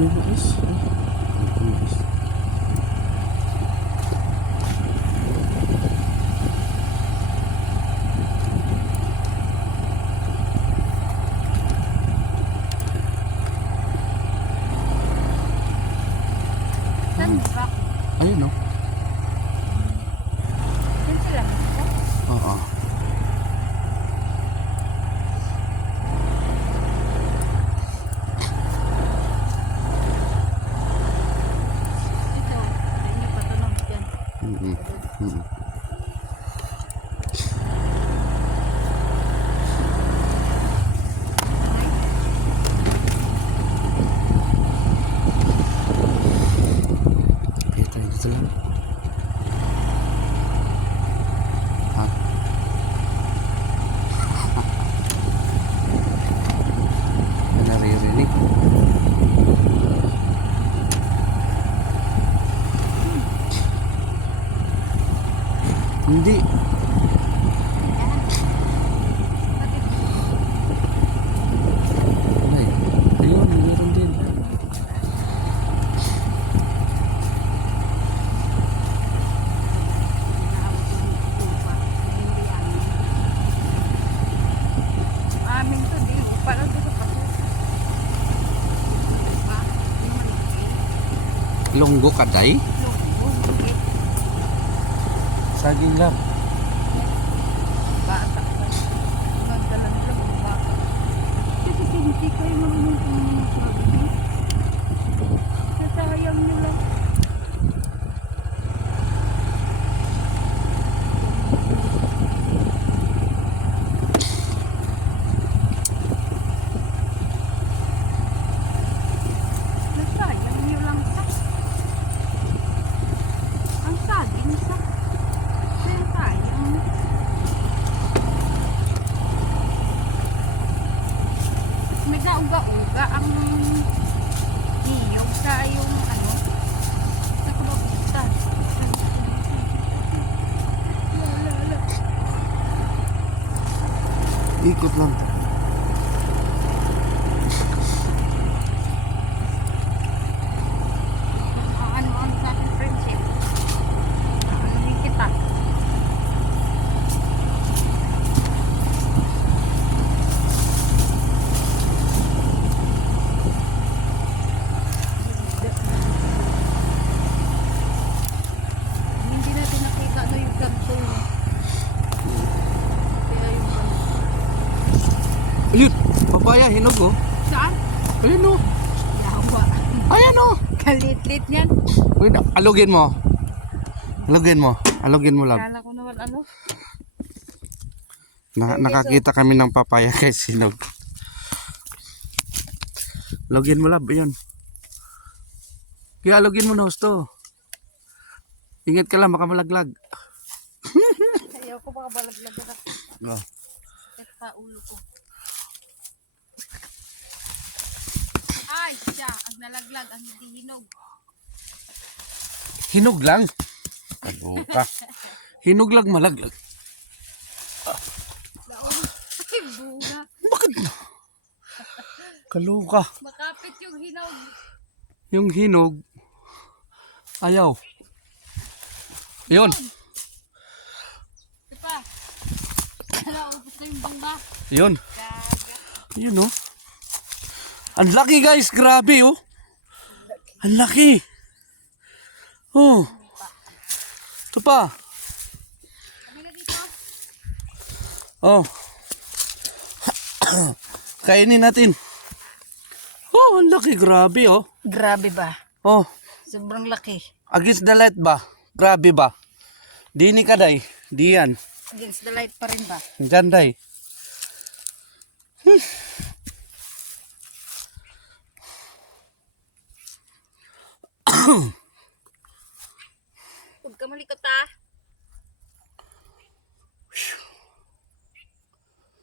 Saan ba? Ayun oh. Saan sila? Oo. Ito. Hindi pa ito lang dyan. Mm-mm. Mm-mm. Kaya tayo dito lang. Ha? May naririnig. Hindi. Ay, ayun, meron din. Amin to, di. Parang dito pa. Longgo kaday? Saging lang. Bata pa. Ganda lang nila, mga bata. Kasi hindi kayo marunong kumain sa gabi. Nasayang nila. Nasayang nyo lang sa. Ang saging sa. Kaya sayang. Nag-auga-uga ang niyog sa yung ano sa kababutan. La, la, la. Ikot lang. Ah, ano ang sa ating friendship? Ah, Ano din kita? Hindi natin nakita na yung kanto. Kaya yung kanto. Ayun, papaya, hinog oh. Saan? Ayun oh. Yawa. Ayan oh. Kalit-lit yan. Uy, alugin mo. Alugin mo. Alugin mo lang. Kala ko naman ano. Na, nakakita kami ng papaya kay Sinog. Login mo lab, yun. Kaya login mo na husto. Ingat ka lang, baka malaglag. Ayaw ko baka balaglag na. Oh. Sa ulo ko. Ay, siya. Ang nalaglag, ang hindi hinog. Hinog lang. Kaluka. Hinog lang malaglag. Ay, bunga. Bakit na? Kaluka. Makapit yung hinog. Yung hinog, ayaw. Yun. Diba? Hala, upos na yung bunga. Yun. Gaga. Yun oh. Ang laki guys, grabe oh. Ang laki. Oh. Ito pa. Oh. Kainin natin. Oh, ang laki, grabe oh. Grabe ba? Oh, Sobrang laki. against the light ba? Grabe ba? Di ni kaday. Di yan. Against the light pa rin ba? Diyan day. Huwag ka malikot ah.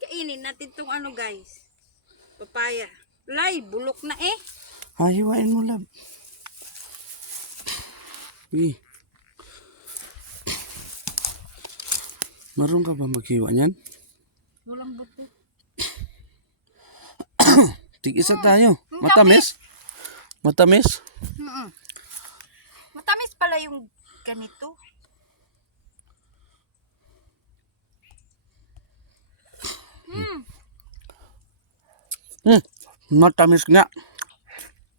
Kainin natin tong ano guys. Papaya. Lay, bulok na eh. Hahiwain mo lab. Eh. Marunong ka ba maghiwa niyan? Walang buto. Tig-isa tayo. Matamis? Matamis? Mm-mm. Matamis pala yung ganito. Hmm. Hmm. Matamis nga.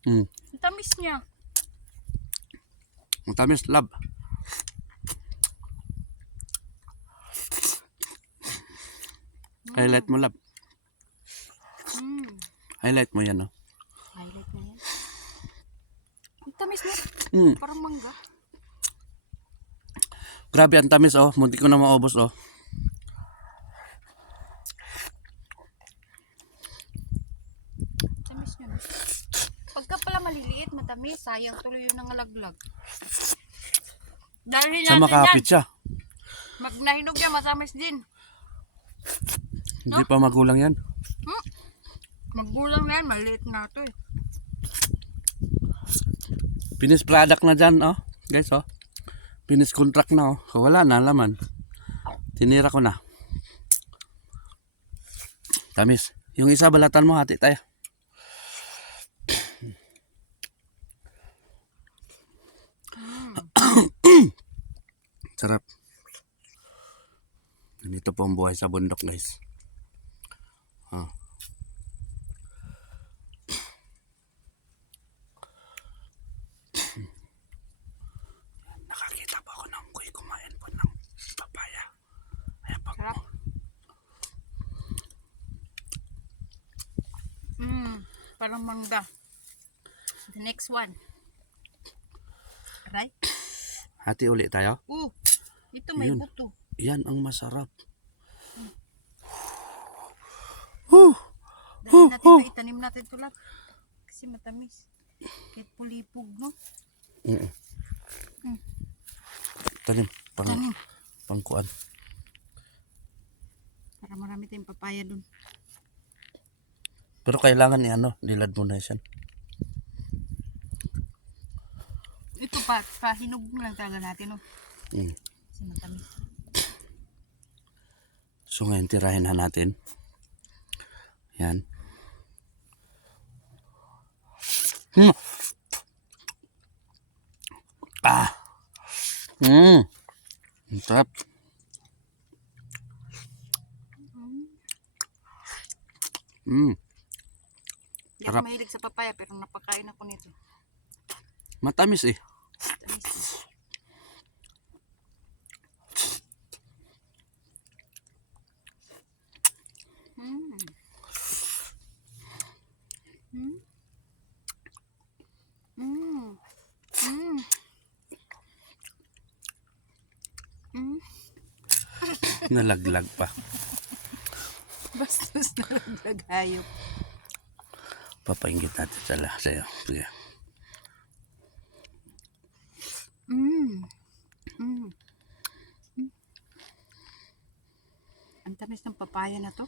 Hmm. Matamis niya. Matamis, lab. Highlight mo, lab. Hmm. Highlight mo yan, oh. Highlight na yan. Ang tamis niya. Hmm. Parang mangga. Grabe, ang tamis, oh. Munti ko na maubos, oh. Tamis niya. Pagka pala maliliit, matamis. Sayang tuloy yung nangalaglag. Dahil Sa makapit siya. Mag nahinog yan, matamis din. Hindi pa magulang yan. Hmm? Maggulang na yan, maliit na ito eh. Finish product na dyan, oh. Guys, oh. Finish contract na, oh. Wala na, laman. Tinira ko na. Tamis. Yung isa, balatan mo, hati tayo. Sarap. Ganito po ang buhay sa bundok, guys. Ah. Nakakita po ako ng kuy kumain po ng papaya. Ayan po. Sarap. Mmm, parang mangga. The next one. Aray. Hati uli tayo. Uh, ito may Yun. buto. Yan ang masarap. Huh. Dahil natin ito, itanim natin ito lang. Kasi matamis. Kahit pulipog, no? Mm. Tanim. Pang, Tanim. pangkuan. Para marami tayong papaya dun. Pero kailangan ni ano, nilad mo na yan. Ito pa, pahinog mo lang talaga natin, no? Mm. Kasi matamis. So ngayon tirahin na natin. Yan. Hmm. Ah. Hmm. Ang sarap. Hmm. Hindi ako Sarap. mahilig sa papaya, pero napakain ako nito. Matamis eh. Tamis. Mm. Mm. Mm. Mm. Mm. Nalaglag pa. Bastos na laglag hayop. Papaingit natin sa la sa'yo. Sige. Mm. Mm. Mm. Ang tamis ng papaya na to.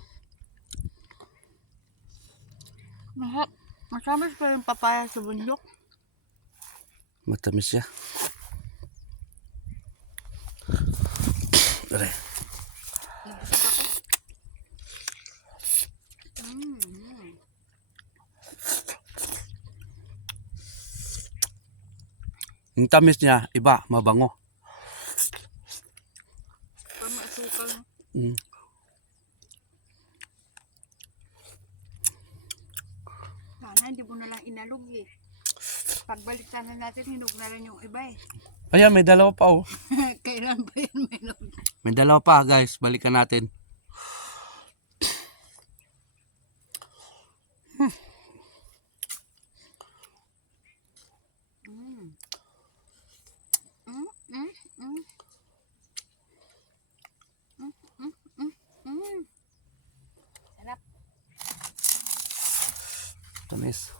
Mahap. Masamis pa yung papaya sa bundok. Matamis siya. Tara. Nabusog ako. Mm. Yung tamis niya, iba, mabango. Parang maasukal. no? Mm. Sana hindi mo na lang inalog eh. Pagbalik sana natin, hinog na rin yung iba eh. Ayan, may dalawa pa oh. Kailan ba yan may log? May dalawa pa guys, balikan natin. Mm. Mm, mm, mm. Mm, mm, mm, mm. Sarap. Tamis.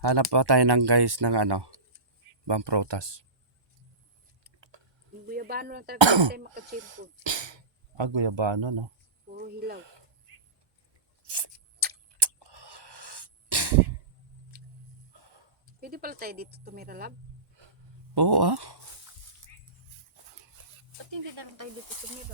Hanap pa tayo ng guys ng ano, bang protas. Guyabano lang talaga tayo makachimpo. Ah, guyabano no. Puro hilaw. Pwede pala tayo dito tumira lab. Oo ah. Ba't hindi na lang tayo dito tumira?